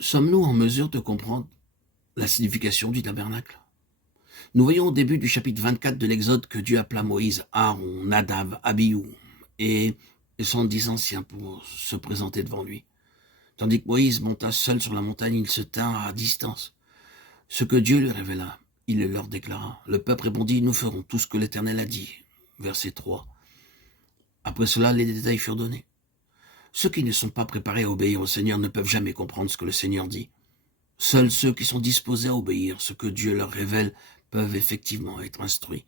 Sommes-nous en mesure de comprendre la signification du tabernacle? Nous voyons au début du chapitre 24 de l'Exode que Dieu appela Moïse, Aaron, Nadab, Abihu et 70 anciens pour se présenter devant lui. Tandis que Moïse monta seul sur la montagne, il se tint à distance. Ce que Dieu lui révéla, il le leur déclara. Le peuple répondit, nous ferons tout ce que l'Éternel a dit. Verset 3. Après cela, les détails furent donnés. Ceux qui ne sont pas préparés à obéir au Seigneur ne peuvent jamais comprendre ce que le Seigneur dit. Seuls ceux qui sont disposés à obéir ce que Dieu leur révèle peuvent effectivement être instruits.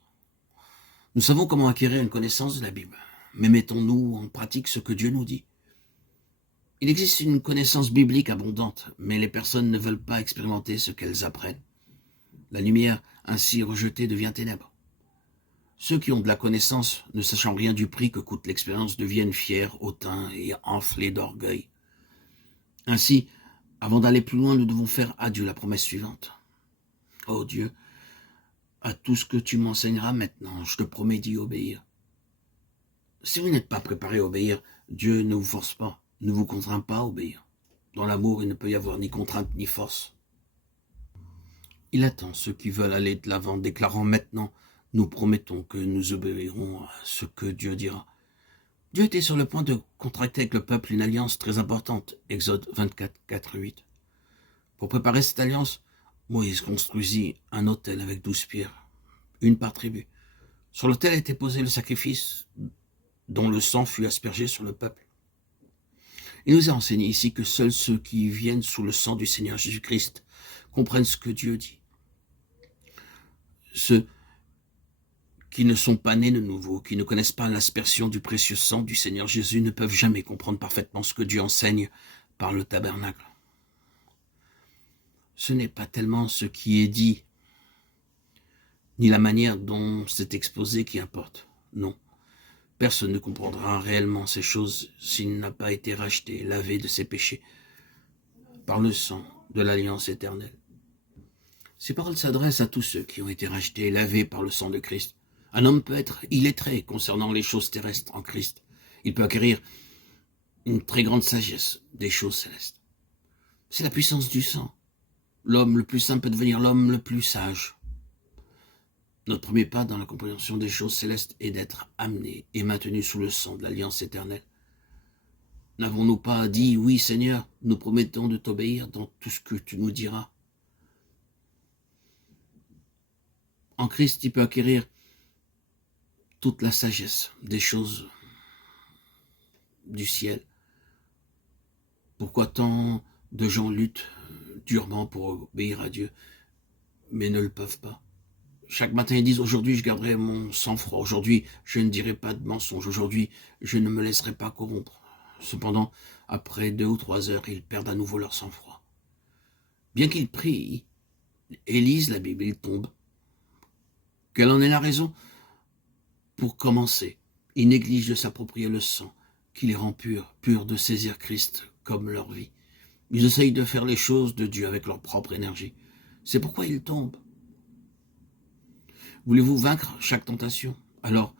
Nous savons comment acquérir une connaissance de la Bible, mais mettons-nous en pratique ce que Dieu nous dit. Il existe une connaissance biblique abondante, mais les personnes ne veulent pas expérimenter ce qu'elles apprennent. La lumière ainsi rejetée devient ténèbres. Ceux qui ont de la connaissance, ne sachant rien du prix que coûte l'expérience, deviennent fiers, hautains et enflés d'orgueil. Ainsi, avant d'aller plus loin, nous devons faire à Dieu la promesse suivante. Ô Dieu, à tout ce que tu m'enseigneras maintenant, je te promets d'y obéir. Si vous n'êtes pas préparé à obéir, Dieu ne vous force pas, ne vous contraint pas à obéir. Dans l'amour, il ne peut y avoir ni contrainte ni force. Il attend ceux qui veulent aller de l'avant, déclarant maintenant, nous promettons que nous obéirons à ce que Dieu dira. Dieu était sur le point de contracter avec le peuple une alliance très importante, Exode 24, 4 et 8. Pour préparer cette alliance, Moïse construisit un autel avec 12 pierres, une par tribu. Sur l'autel était posé le sacrifice dont le sang fut aspergé sur le peuple. Il nous a enseigné ici que seuls ceux qui viennent sous le sang du Seigneur Jésus-Christ comprennent ce que Dieu dit. Ceux qui ne sont pas nés de nouveau, qui ne connaissent pas l'aspersion du précieux sang du Seigneur Jésus, ne peuvent jamais comprendre parfaitement ce que Dieu enseigne par le tabernacle. Ce n'est pas tellement ce qui est dit, ni la manière dont c'est exposé qui importe. Non, personne ne comprendra réellement ces choses s'il n'a pas été racheté, lavé de ses péchés par le sang de l'alliance éternelle. Ces paroles s'adressent à tous ceux qui ont été rachetés et lavés par le sang de Christ. Un homme peut être illettré concernant les choses terrestres en Christ. Il peut acquérir une très grande sagesse des choses célestes. C'est la puissance du sang. L'homme le plus simple peut devenir l'homme le plus sage. Notre premier pas dans la compréhension des choses célestes est d'être amené et maintenu sous le sang de l'alliance éternelle. N'avons-nous pas dit, oui Seigneur, nous promettons de t'obéir dans tout ce que tu nous diras? En Christ, il peut acquérir toute la sagesse des choses du ciel. Pourquoi tant de gens luttent durement pour obéir à Dieu, mais ne le peuvent pas? Chaque matin, ils disent, aujourd'hui, je garderai mon sang-froid. Aujourd'hui, je ne dirai pas de mensonge. Aujourd'hui, je ne me laisserai pas corrompre. Cependant, après 2 ou 3 heures, ils perdent à nouveau leur sang-froid. Bien qu'ils prient et lisent la Bible, ils tombent. Quelle en est la raison? Pour commencer, ils négligent de s'approprier le sang qui les rend purs de saisir Christ comme leur vie. Ils essayent de faire les choses de Dieu avec leur propre énergie. C'est pourquoi ils tombent. Voulez-vous vaincre chaque tentation? Alors,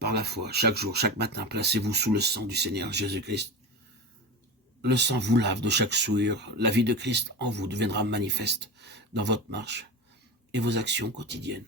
par la foi, chaque jour, chaque matin, placez-vous sous le sang du Seigneur Jésus-Christ. Le sang vous lave de chaque souillure. La vie de Christ en vous deviendra manifeste dans votre marche et vos actions quotidiennes.